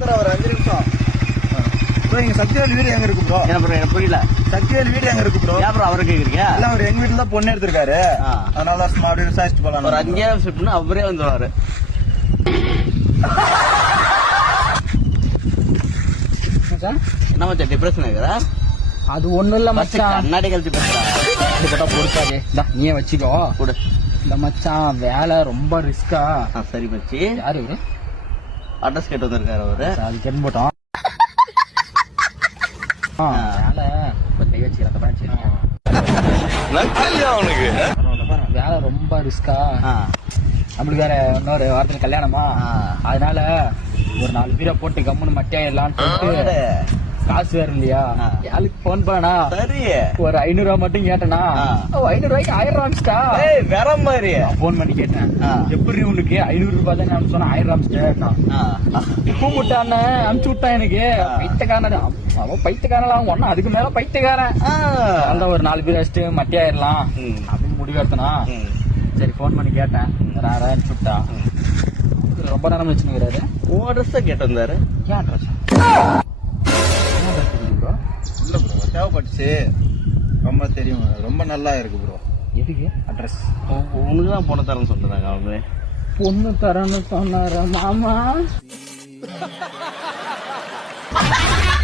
ஒரு அஞ்சு நிமிஷம். ப்ரோ சக்திவேல் வீடு எங்க இருக்கு ப்ரோ என்ன ப்ரோ எனக்கு புரியல. சக்திவேல் வீடு எங்க இருக்கு ப்ரோ ஏன் ப்ரோ அவரை கேக்குறீங்க? எல்லாம் அவர் எங்க வீட்டுல தான் பொண்ணு எடுத்திருக்காரு. ஆ. அதனால தான் சும்மா அப்படியே விசாரிச்சுட்டு போலாம் ஒரு அவரே வந்துருவாரு என்ன மச்சான் டிப்ரெஷன் இருக்கிறா? அது ஒண்ணும் இல்ல மச்சான். கண்ணாடி கழிச்சு பேசுறா. பொறுக்காதே. இந்தா, நீயே வச்சுக்கோ. கொடு இந்த மச்சான் வேலை ரொம்ப ரிஸ்கா ஆ, சரி மச்சி யாரு இவரு? அட்ரஸ் கேட்டு வந்திருக்காரு அவரு. அது கெட்டு போட்டோம். ஆ, வேலை. இப்ப கை வச்சுக்கிறேன் அந்த பரவாயில்ல. வேலை ரொம்ப ரிஸ்கா நம்மளுக்கு வேற இன்னொரு வாரத்துல கல்யாணமா. அதனால ஒரு நாலு பேரை போட்டு கம்முன்னு மட்டையாயிடலான்னு சொல்லிட்டு. காசு வேற இல்லையா. யாருக்கு போன் பண்ணா? சரி. ஒரு ஐநூறு ரூபா மட்டும் கேட்டனா. ஐநூறு ரூபாய்க்கு ஆயிரம் ஏய் வேற மாதிரி போன் பண்ணி கேட்டேன். எப்படி உனக்கு ஐநூறு ரூபாய் தான் நான் சொன்னேன் ஆயிரம் ரூபாய் ஆ, கூப்பிட்டான அனுப்பிச்சு விட்டான் எனக்கு. பைத்தியக்காரன் அவன் பைத்தியக்காரன் அவன் ஒன்னும் அதுக்கு மேல பைத்தியக்காரன். ஆ. அந்த ஒரு நாலு பேர் வச்சுட்டு மட்டியாயிரலாம். அப்படின்னு முடிவு எடுத்தனா? ம். சரி ஃபோன் பண்ணி கேட்டேன். ஒரு ஆயிரம் அனுப்பிச்சு விட்டா. இது ரொம்ப நேரம் வச்சுக்கிறாரு உன் அட்ரஸ் கேட்டு வந்தாரு ஏன் அட்ரஸ் தேவைப்பட்டுச்சு ரொம்ப தெரியும். ரொம்ப நல்லா இருக்கு ப்ரோ எதுக்கு? அட்ரஸ் உனக்கு தான் போன தரேன்னு சொல்றாங்க அவங்க பொண்ணு தரேன்னு சொன்னார மாமா?